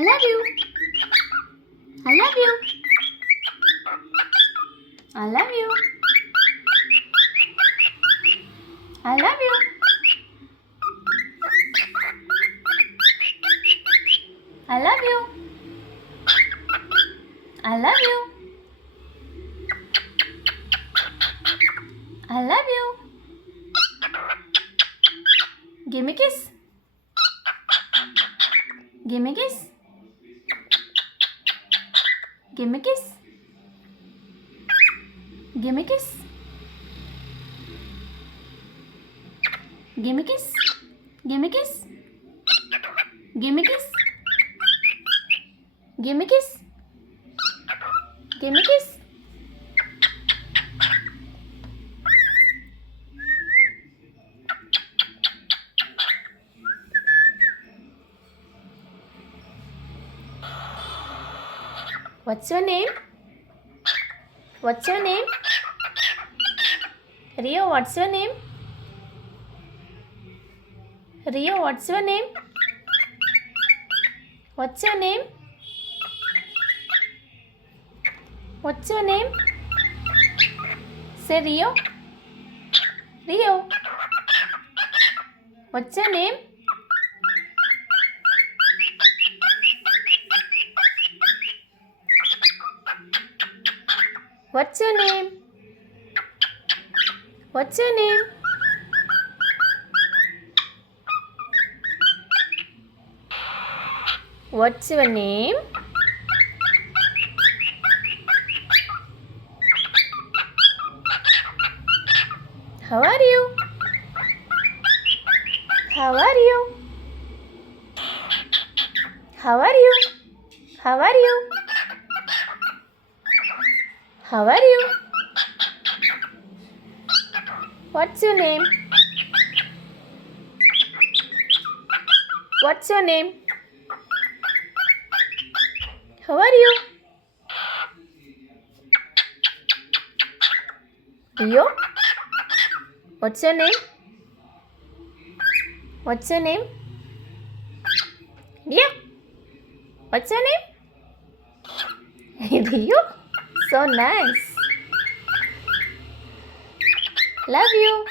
I love you. I love you. I love you. I love you. I love you. I love you. I love you. Give me a kiss. Give me a kiss. Give me a kiss. Give me a kiss. Give me a kiss. Give me a kiss. Give me a kiss. Give me a kiss. Give me a kiss. What's your name? What's your name? Rio, what's your name? Rio, what's your name? What's your name? What's your name? Say Rio. Rio. What's your name? What's your name? What's your name? What's your name? How are you? How are you? How are you? How are you? How are you? What's your name? What's your name? How are you? Rio? What's your name? What's your name? Rio? What's your name? Rio? So nice. Love you.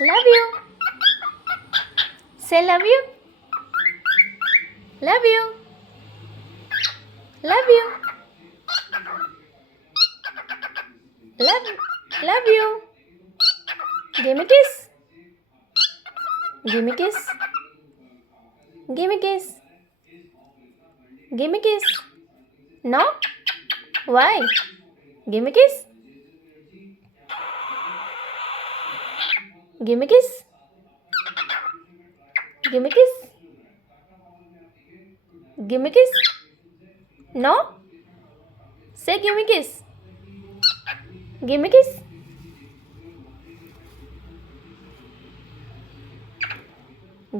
Love you. Say love you. Love you. Love you. Love you. Give me a kiss. Give me a kiss. Give me a kiss. Give me a kiss. No? Why? Give me a kiss. Give me a kiss. Give me a kiss. Give me a kiss. No? Say give me a kiss. Give me a kiss.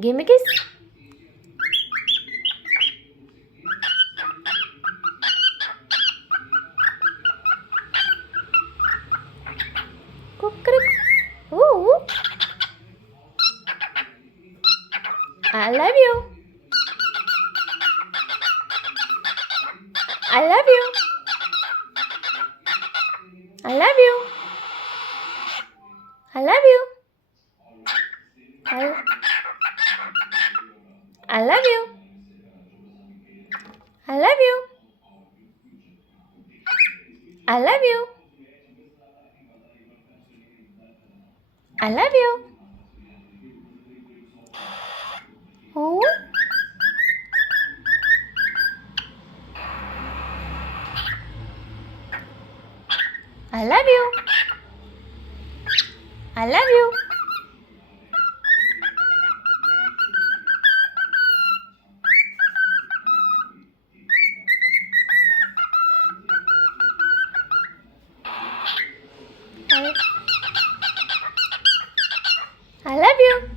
Give me a kiss. Ooh. I love you. I love you. I love you. I love you. I love you. I love you. I love you. I love you. Oh. I love you. I love you. I love you.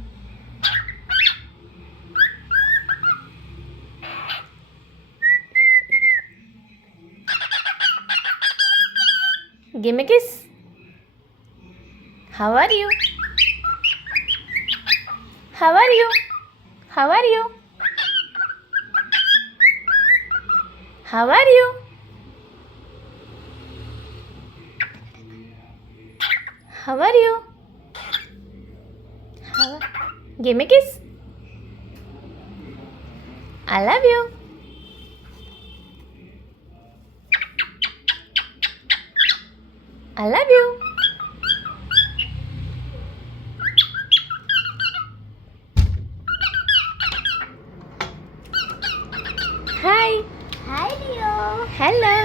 Give me a kiss. How are you? How are you? How are you? How are you? How are you? Give me a kiss. I love you. I love you. Hi. Hi, Leo. Hello.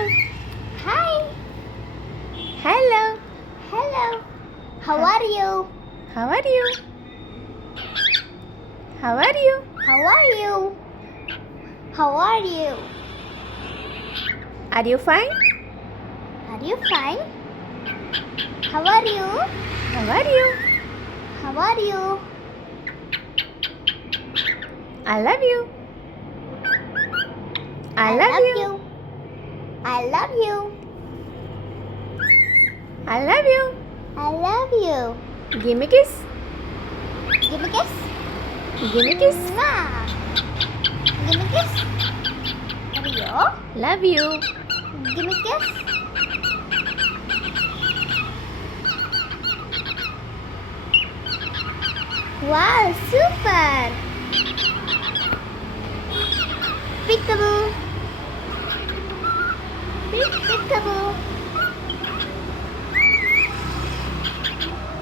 Hi. Hello. Hello. How are you? How are you? How are you? How are you? How are you? Are you fine? Are you fine? How are you? How are you? How are you? I love you. I love you. I love you. I love you. I love you. Give me a kiss. Give me a kiss. Give me a kiss. Mwah. Give me a kiss. Leo. Love you. Give me a kiss. Wow, super. Peekaboo. Peekaboo.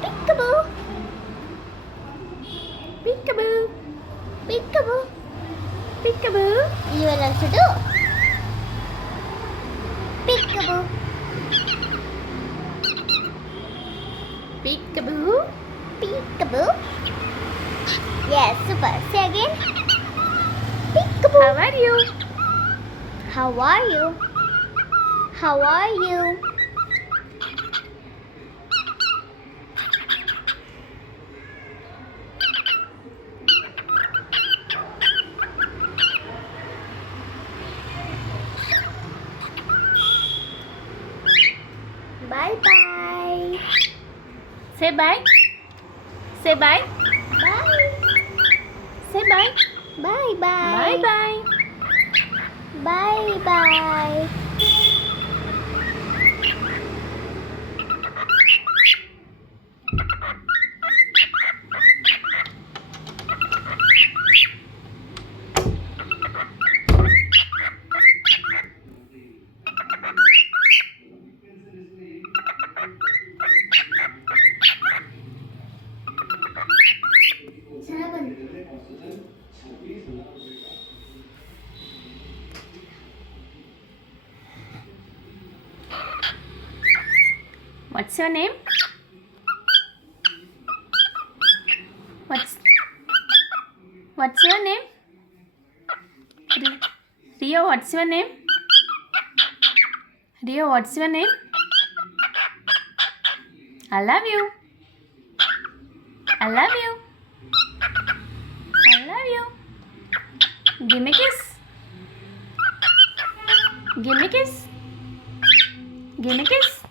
Peekaboo. Peekaboo. Peekaboo. Peekaboo. You will also do. Peekaboo. Peekaboo. Peekaboo. Yes, super. Say again. Peekaboo. How are you? How are you? How are you? Bye bye. Say bye. Say bye. Bye. Say bye. Bye Bye bye. bye. Bye bye. What's your name? What's your name? Rio, what's your name? Rio, what's your name? I love you. I love you. I love you. Give me a kiss. Give me a kiss. Give me a kiss.